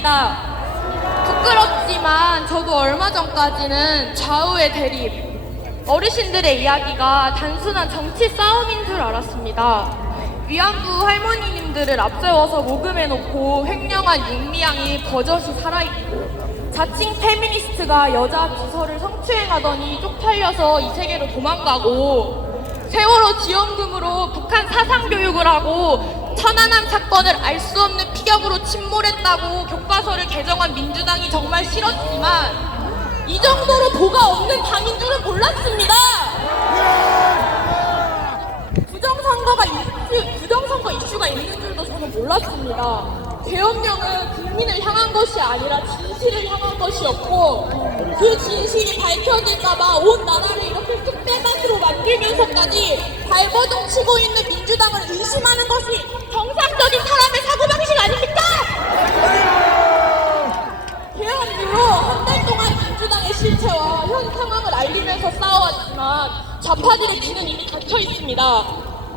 있습니다. 부끄럽지만 저도 얼마 전까지는 좌우의 대립, 어르신들의 이야기가 단순한 정치 싸움인 줄 알았습니다. 위안부 할머니님들을 앞세워서 모금해놓고 횡령한 윤미향이 버젓이 살아있고, 자칭 페미니스트가 여자 비서를 성추행하더니 쪽팔려서 이 세계로 도망가고, 세월호 지원금으로 북한 사상교육을 하고 천안함 사건을 알 수 없는 피격으로 침몰했다고 교과서를 개정한 민주당이 정말 싫었지만 이 정도로 도가 없는 당인 줄은 몰랐습니다. 부정선거 이슈가 있는 줄도 저는 몰랐습니다. 계엄령은 국민을 향한 것이 아니라 진실을 향한 것이었고, 그 진실이 밝혀질까봐 온 나라를 이렇게 쑥대밭으로 만들면서까지 발버둥 치고 있는 민주당을 의심하는 것이 정상적인 사람의 사고방식 아닙니까? 계엄 이후로 한 달 동안 민주당의 실체와 현 상황을 알리면서 싸워왔지만 좌파들의 귀는 이미 닫혀 있습니다.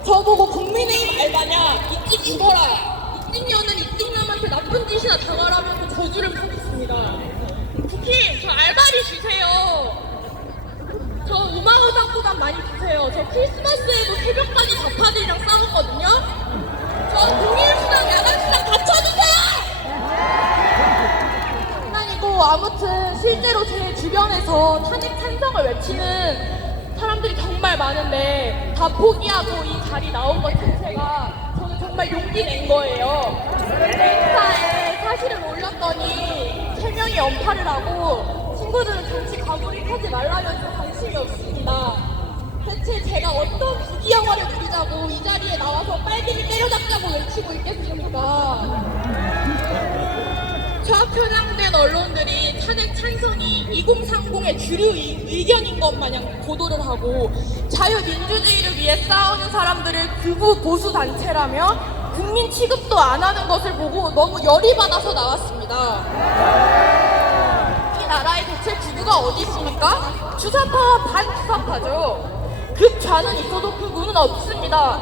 저보고 국민의힘 알바냐, 이찍 죽어라, 이찍년은 이찍남한테 나쁜 짓이나 당하라면서 저주를 펴겠습니다. 국힘, 저 알바리 주세요. 저 5만5장보단 많이 주세요. 저 크리스마스에도 새벽까지 좌파들이랑 싸웠거든요. 저 동일수당, 야간수당 다 쳐주세요! 장난이고, 아무튼 실제로 제 주변에서 탄핵 찬성을 외치는 사람들이 정말 많은데 다 포기하고 이 자리 나온 것 자체가 저는 정말 용기 낸 거예요. 근데 인스타에 사실을 올렸더니 3명이 언팔을 하고 친구들은 정치 과몰입하지 말라면서 관심이 없습니다. 대체 제가 어떤 부귀 영화를 누리자고 이 자리에 나와서 빨갱이 때려잡자고 외치고 있겠습니까? 좌편향된 언론들이 탄핵 찬성이 2030의 주류 의견인 것 마냥 보도를 하고 자유민주주의를 위해 싸우는 사람들을 극우 보수 단체라며 국민 취급도 안 하는 것을 보고 너무 열이 받아서 나왔습니다. 이 나라에 대체 극우가 어디 있습니까? 주사파와 반주사파죠. 극좌는 있어도 극우는 없습니다.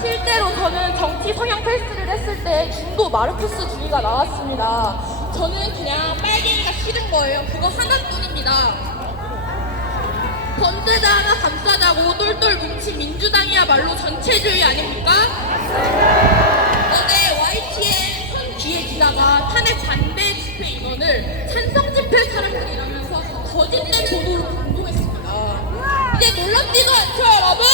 실제로 저는 정치 성향 테스트를 했을 때 중도 마르크스주의가 나왔습니다. 저는 그냥 빨갱이가 싫은 거예요. 그거 하나뿐입니다. 번데다 하나 감싸자고 똘똘 뭉친 민주당이야말로 전체주의 아닙니까? 어제 YTN 선 뒤에 기자가 탄핵 반대 집회 인원을 찬성 집회 사람들이라면서 거짓된 보도로 방송했습니다. 이제 놀랍지도 않죠, 여러분?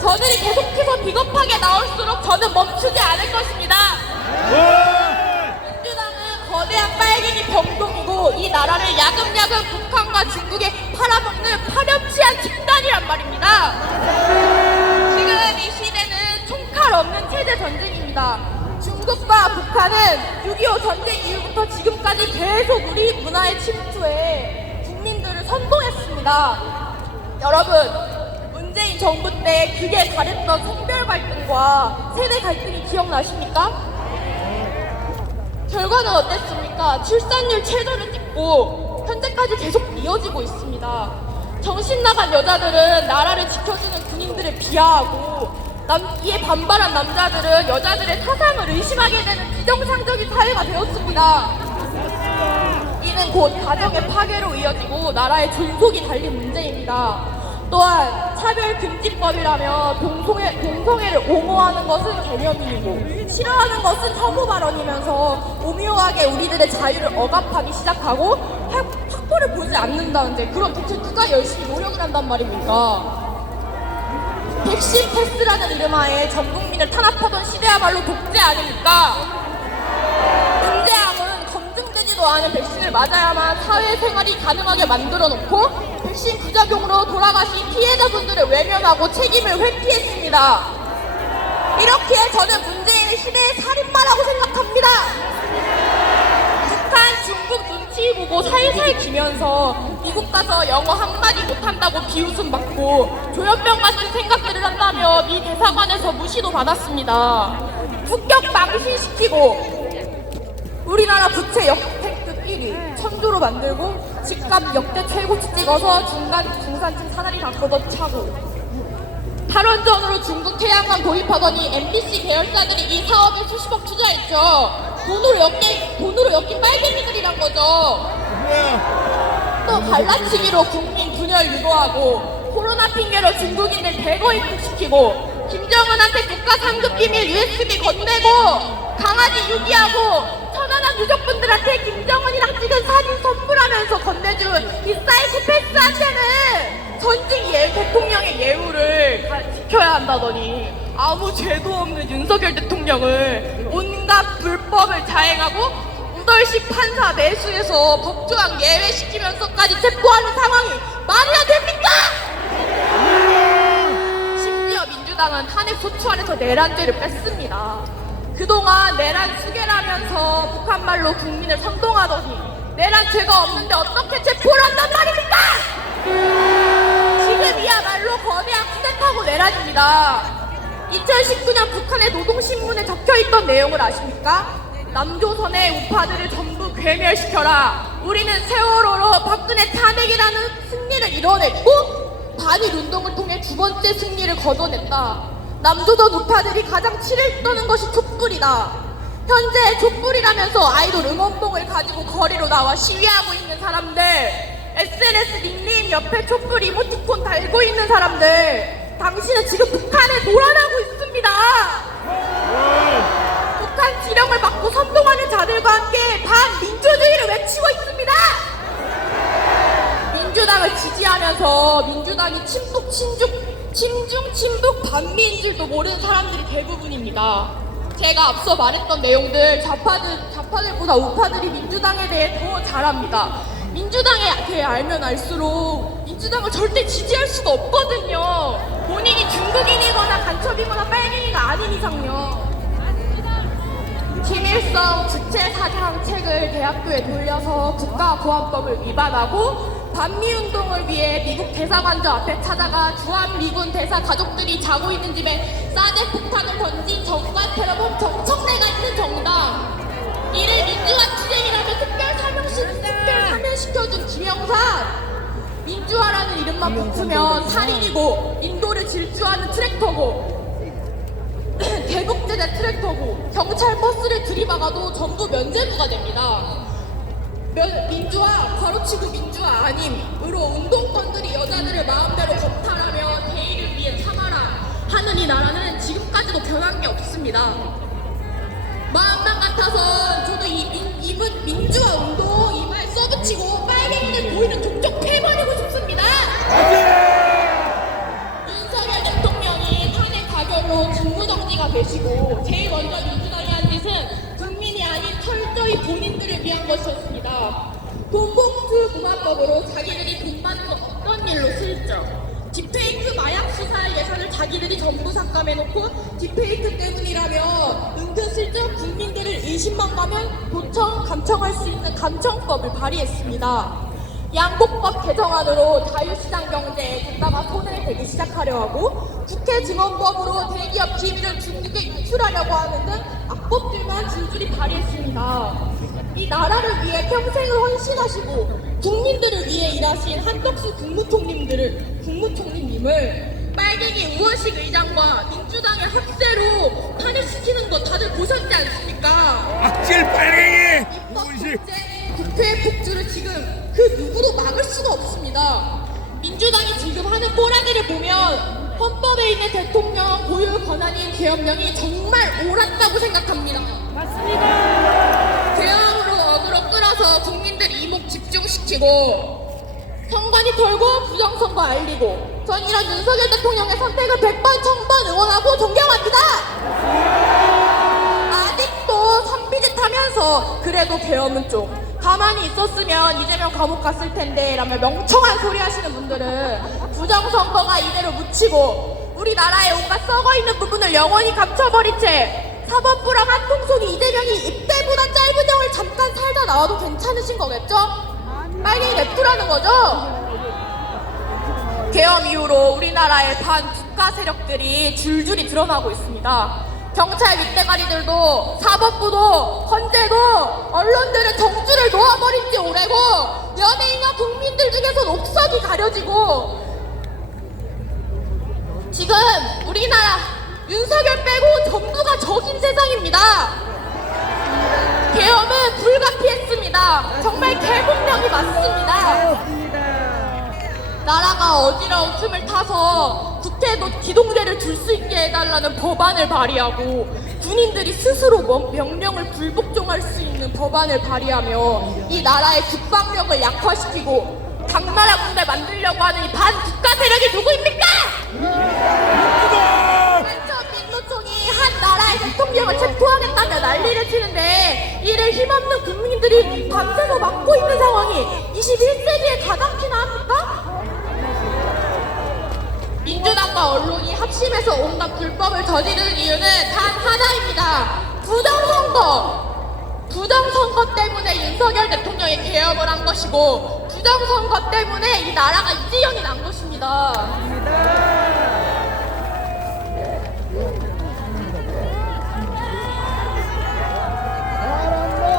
저들이 계속해서 비겁하게 나올수록 저는 멈추지 않을 것입니다. 민주당은 거대한 빨갱이 병동이고 이 나라를 야금야금 북한과 중국에 팔아먹는 파렴치한 집단이란 말입니다. 지금 이 시대는 총칼 없는 체제 전쟁입니다. 중국과 북한은 6.25 전쟁 이후부터 지금까지 계속 우리 문화에 침투해 국민들을 선동했습니다. 여러분, 문재인 정부 때 그게 잘했던 성별 갈등과 세대 갈등이 기억나십니까? 결과는 어땠습니까? 출산율 최저를 찍고 현재까지 계속 이어지고 있습니다. 정신 나간 여자들은 나라를 지켜주는 군인들을 비하하고 이에 반발한 남자들은 여자들의 사상을 의심하게 되는 비정상적인 사회가 되었습니다. 이는 곧 가정의 파괴로 이어지고 나라의 존속이 달린 문제입니다. 또한 차별금지법이라며 동성애를 옹호하는 것은 개념이고 싫어하는 것은 혐오 발언이면서 오묘하게 우리들의 자유를 억압하기 시작하고 확보를 보지 않는다는데 그럼 대체 누가 열심히 노력을 한단 말입니까? 백신 패스라는 이름하에 전 국민을 탄압하던 시대야말로 독재 아닙니까? 문제함은 검증되지도 않은 백신을 맞아야만 사회생활이 가능하게 만들어놓고 백신 부작용으로 돌아가신 피해자분들을 외면하고 책임을 회피했습니다. 이렇게 저는 문재인의 시대의 살인마라고 생각합니다. 북한, 중국 눈치 보고 살살 기면서 미국 가서 영어 한마디 못한다고 비웃음 받고 조현병 같은 생각들을 한다며 미 대사관에서 무시도 받았습니다. 북격 망신시키고 우리나라 부채 역대급 1위 천조로 만들고 집값 역대 최고치 찍어서 중산층 사다리 다 걷어차고 탈원전으로 중국 태양광 도입하더니 MBC 계열사들이 이 사업에 수십억 투자했죠. 돈으로 엮인 빨갱이들이란 거죠. 또 갈라치기로 국민 분열 유도하고 코로나 핑계로 중국인들 대거 입국시키고 김정은한테 국가 상급 비밀 USB 건네고 강아지 유기하고 천안함 유족분들한테 김정은이랑 찍은 사진 선물하면서 건네준 이 사이코패스한테는 전직 대통령의 예우를 지켜야 한다더니 아무 죄도 없는 윤석열 대통령을 온갖 불법을 자행하고 우덜식 판사 매수해서 법조항 예외시키면서까지 체포하는 상황이 말이나 됩니까? 심지어 민주당은 탄핵 소추안에서 내란죄를 뺐습니다. 그동안 내란 수계라면서 북한말로 국민을 선동하더니 내란죄가 없는데 어떻게 체포를 한단 말입니까? 지금이야말로 거대한 쿠데타고 내란입니다. 2019년 북한의 노동신문에 적혀있던 내용을 아십니까? 남조선의 우파들을 전부 괴멸시켜라. 우리는 세월호로 박근혜 탄핵이라는 승리를 이뤄냈고 반일 운동을 통해 두 번째 승리를 거둬냈다. 남조선 우파들이 가장 치를 떠는 것이 촛불이다. 현재 촛불이라면서 아이돌 응원봉을 가지고 거리로 나와 시위하고 있는 사람들, SNS 닉네임 옆에 촛불 이모티콘 달고 있는 사람들, 당신은 지금 북한에 놀아나고 있습니다. 북한 지령을 받고 선동하는 자들과 함께 반민주주의를 외치고 있습니다. 민주당을 지지하면서 민주당이 친중 반미인 줄도 모르는 사람들이 대부분입니다. 제가 앞서 말했던 내용들 좌파들보다 우파들이 민주당에 대해 더 잘 압니다. 민주당에 대해 알면 알수록 민주당을 절대 지지할 수가 없거든요. 본인이 중국인이거나 간첩이거나 빨갱이가 아닌 이상요. 김일성 주체사상 책을 대학교에 돌려서 국가보안법을 위반하고 반미운동을 위해 미국 대사관저 앞에 찾아가 주한미군 대사 가족들이 자고 있는 집에 사제 폭탄을 던진 정관 테러범 정청래가 있는 정당, 이를 민주화 투쟁이라며 특별 사면시켜준 김영삼, 민주화라는 이름만 붙으면 살인이고 인도를 질주하는 트랙터고 대북제재 트랙터고 경찰 버스를 들이박아도 전부 면제부가 됩니다. 민주화, 가로치고 민주화 아님으로 운동권들이 여자들을 마음대로 겁탈하며 대의를 위해 참아라 하는 이 나라는 지금까지도 변한 게 없습니다. 마음만 같아서 저도 이분 민주화 운동 이 말 써붙이고 빨갱이들 보이는 종족 패버리고 싶습니다. 윤석열 대통령이 탄핵 가결로 직무정지가 되시고 제일 먼저 민주당이 한 짓은 국민이 아닌 철저히 본인들을 위한 것이었습니다. 돈봉투 무마법으로 자기들이 돈 받는 건 어떤 일로 쓸죠. 딥페이크 마약 수사할 예산을 자기들이 전부 삭감해놓고 딥페이크 때문이라면 은근슬쩍 국민들을 의심만 가면 도청, 감청할 수 있는 감청법을 발의했습니다. 양곡법 개정안으로 자유시장 경제에 국가가 손을 대기 시작하려 하고 국회 증언법으로 대기업 기밀을 중국에 유출하려고 하는 등 악법들만 줄줄이 발의했습니다. 이 나라를 위해 평생을 헌신하시고 국민들을 위해 일하신 한덕수 국무총리님을 빨갱이 우원식 의장과 민주당의 학세로 탄핵시키는 거 다들 보셨지 않습니까? 악질 빨갱이 우원식 국회 폭주를 지금 그 누구도 막을 수가 없습니다. 민주당이 지금 하는 꼬라지를 보면 헌법에 있는 대통령 고유 권한인 계엄령이 정말 옳았다고 생각합니다. 맞습니다. 계엄으로 어그로 끌어서 국민들 이목 집중시키고 선관위 털고 부정선거 알리고 전 이런 윤석열 대통령의 선택을 100번 1000번 응원하고 존경합니다. 아직도 선비짓 하면서 그래도 계엄은 좀 가만히 있었으면 이재명 감옥 갔을 텐데 라며 멍청한 소리 하시는 분들은 부정선거가 이대로 묻히고 우리나라의 온갖 썩어있는 부분을 영원히 감춰버린 채 사법부랑 한통속이 이재명이 이때보다 짧은 형을 잠깐 살다 나와도 괜찮으신 거겠죠? 빨리 냅두라는 거죠? 계엄 이후로 우리나라의 반국가 세력들이 줄줄이 드러나고 있습니다. 경찰 윗대가리들도 사법부도 헌재도 언론들은 정주를 놓아버린 지 오래고 연예인과 국민들 중에선 옥석이 가려지고 지금 우리나라 윤석열 빼고 전부가 적인 세상입니다. 계엄은 불가피했습니다. 정말 개국령이 맞습니다. 나라가 어지러운 틈을 타서 국회도 기동대를 둘 수 있게 해달라는 법안을 발의하고 군인들이 스스로 명령을 불복종할 수 있는 법안을 발의하며 이 나라의 국방력을 약화시키고 당나라 군대 만들려고 하는 이 반국가 세력이 누구입니까? 민노총이 한 나라의 대통령을 체포하겠다며 난리를 치는데 이를 힘없는 국민들이 밤새서 막고 있는 상황이 21세기에 가당키나 합니까? 민주당과 언론이 합심해서 온갖 불법을 저지르는 이유는 단 하나입니다. 부정선거! 부정선거 때문에 윤석열 대통령이 개혁을 한 것이고 부정선거 때문에 이 나라가 이 지경이 난 것입니다.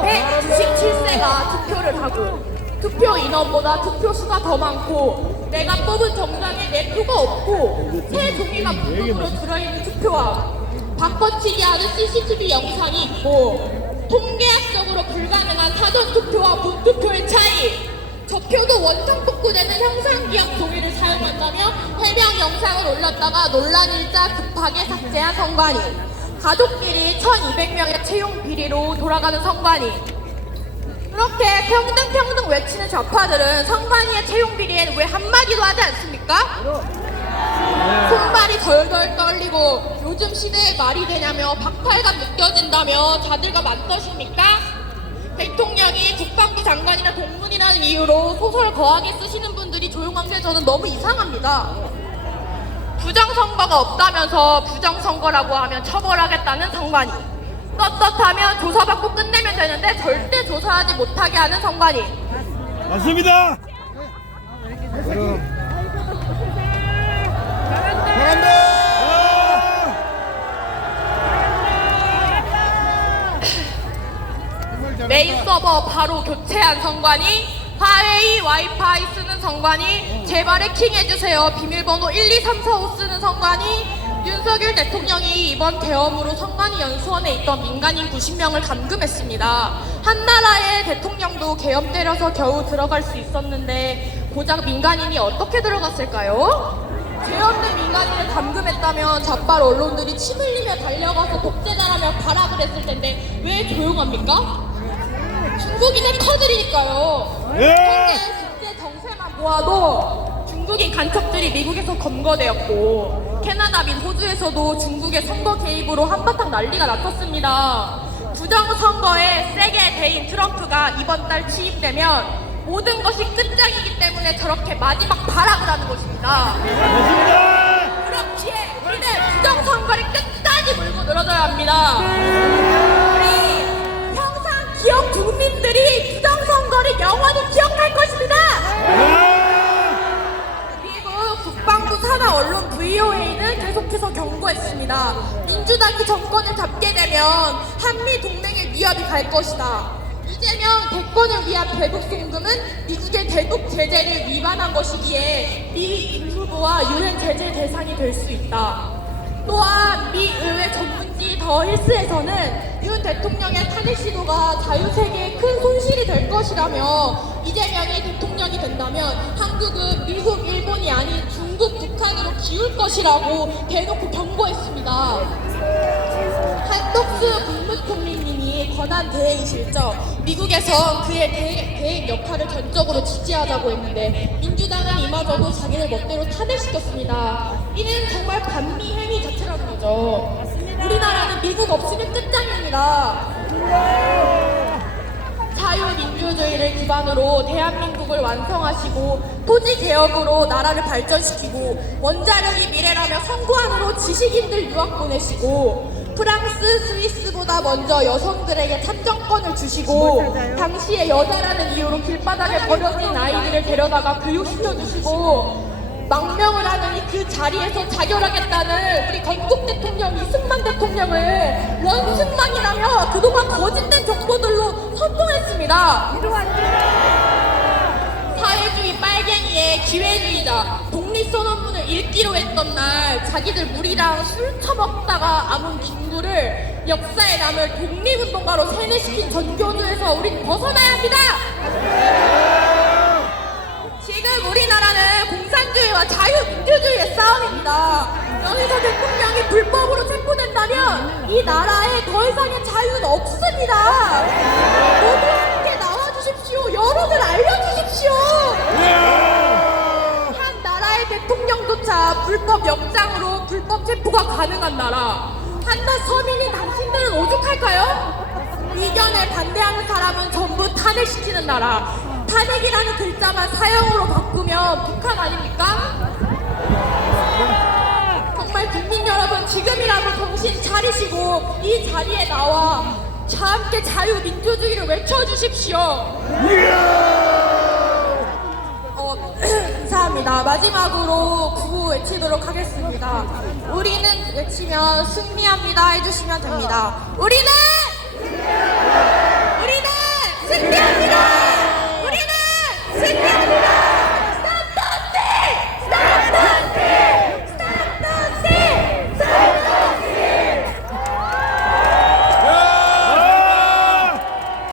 197세가 투표를 하고 투표 인원보다 투표 수가 더 많고 내가 뽑은 정당에 내 표가 없고 새 종이가 부분으로 들어있는 투표함, 바꿔치기 하는 CCTV 영상이 있고 통계학적으로 불가능한 사전투표와 본투표의 차이, 저표도 원상 복구되는 형상기억 종이를 사용한다며 해명 영상을 올렸다가 논란일자 급하게 삭제한 선관위, 가족끼리 1200명의 채용 비리로 돌아가는 선관위. 그렇게 평등 외치는 좌파들은 선관위의 채용 비리에는 왜 한마디도 하지 않습니까? 손발이 덜덜 떨리고 요즘 시대에 말이 되냐며 박탈감 느껴진다며 자들과 맞서십니까? 대통령이 국방부 장관이나 동문이라는 이유로 소설 거하게 쓰시는 분들이 조용한 게 저는 너무 이상합니다. 부정선거가 없다면서 부정선거라고 하면 처벌하겠다는 선관위, 떳떳하면 조사받고 끝내면 되는데 절대 조사하지 못하게 하는 선관위. 맞습니다. 메인 서버 바로 교체한 선관위, 화웨이 와이파이 쓰는 선관위, 제발 해킹해주세요 비밀번호 12345 쓰는 선관위. 윤석열 대통령이 이번 계엄으로 선관위 연수원에 있던 민간인 90명을 감금했습니다. 한나라의 대통령도 계엄 때려서 겨우 들어갈 수 있었는데 고작 민간인이 어떻게 들어갔을까요? 죄 없는 민간인을 감금했다면 좌빨 언론들이 침 흘리며 달려가서 독재자라며 발악을 했을 텐데 왜 조용합니까? 중국인의 터들이니까요. 현재 국제 정세만 보아도 중국인 간첩들이 미국에서 검거되었고 캐나다 및 호주에서도 중국의 선거 개입으로 한바탕 난리가 났었습니다. 부정선거에 세게 대인 트럼프가 이번 달 취임되면 모든 것이 끝장이기 때문에 저렇게 마지막 발악을 하는 것입니다. 그렇기에 우리는 부정선거를 끝까지 물고 늘어져야 합니다. 우리 평상 기억 국민들이 부정선거를 영원히 기억할 것입니다. 국방부 산하 언론 VOA는 계속해서 경고했습니다. 민주당이 정권을 잡게 되면 한미 동맹의 위협이 갈 것이다. 이재명 대권을 위한 대북 송금은 미국의 대북 제재를 위반한 것이기에 미 후보와 유엔 제재 대상이 될 수 있다. 또한 미 의회 전문지 더 힐스에서는 윤 대통령의 탄핵 시도가 자유세계에 큰 손실이 될 것이라며 이재명이 대통령이 된다면 한국은 미국, 일본이 아닌 중국, 북한으로 기울 것이라고 대놓고 경고했습니다. 한덕수 국무총리님이 권한 대행이실 적 미국에서 그의 대행 역할을 전적으로 지지하자고 했는데 민주당은 이마저도 자기들 멋대로 탄핵시켰습니다. 이는 정말 반미 행위 자체라는 거죠. 우리나라는 미국 없으면 끝장입니다. 자유민주주의를 기반으로 대한민국을 완성하시고 토지개혁으로 나라를 발전시키고 원자력이 미래라며 선구안으로 지식인들 유학 보내시고 프랑스, 스위스보다 먼저 여성들에게 참정권을 주시고 당시에 여자라는 이유로 길바닥에 버려진 아이들을 데려다가 교육시켜주시고 망명을 하느니 그 자리에서 자결하겠다는 우리 건국 대통령 이승만 대통령을 원승만이라며 그동안 거짓된 정보들로 선동했습니다. 사회주의 빨갱이의 기회주의자, 독립 독립선언문을 읽기로 했던 날 자기들 무리랑 술 처먹다가 아문 김구를 역사에 남을 독립운동가로 세뇌시킨 전교조에서 우린 벗어나야 합니다. 지금 우리나라는 공산주의와 자유민주주의의 싸움입니다. 여기서 대통령이 불법으로 체포된다면 이 나라에 더 이상의 자유는 없습니다. 모두 함께 나와주십시오. 여론을 알려주십시오. 한 나라의 대통령조차 불법 영장으로 불법 체포가 가능한 나라. 한낱 서민인 당신들은 오죽할까요? 이견에 반대하는 사람은 전부 탄핵시키는 나라. 탄핵이라는 글자만 사형으로 바꾸면 북한 아닙니까? 정말 국민 여러분, 지금이라도 정신 차리시고 이 자리에 나와 다 함께 자유민주주의를 외쳐주십시오. 감사합니다. 마지막으로 구호 외치도록 하겠습니다. 우리는 외치면 승리합니다 해주시면 됩니다. 우리는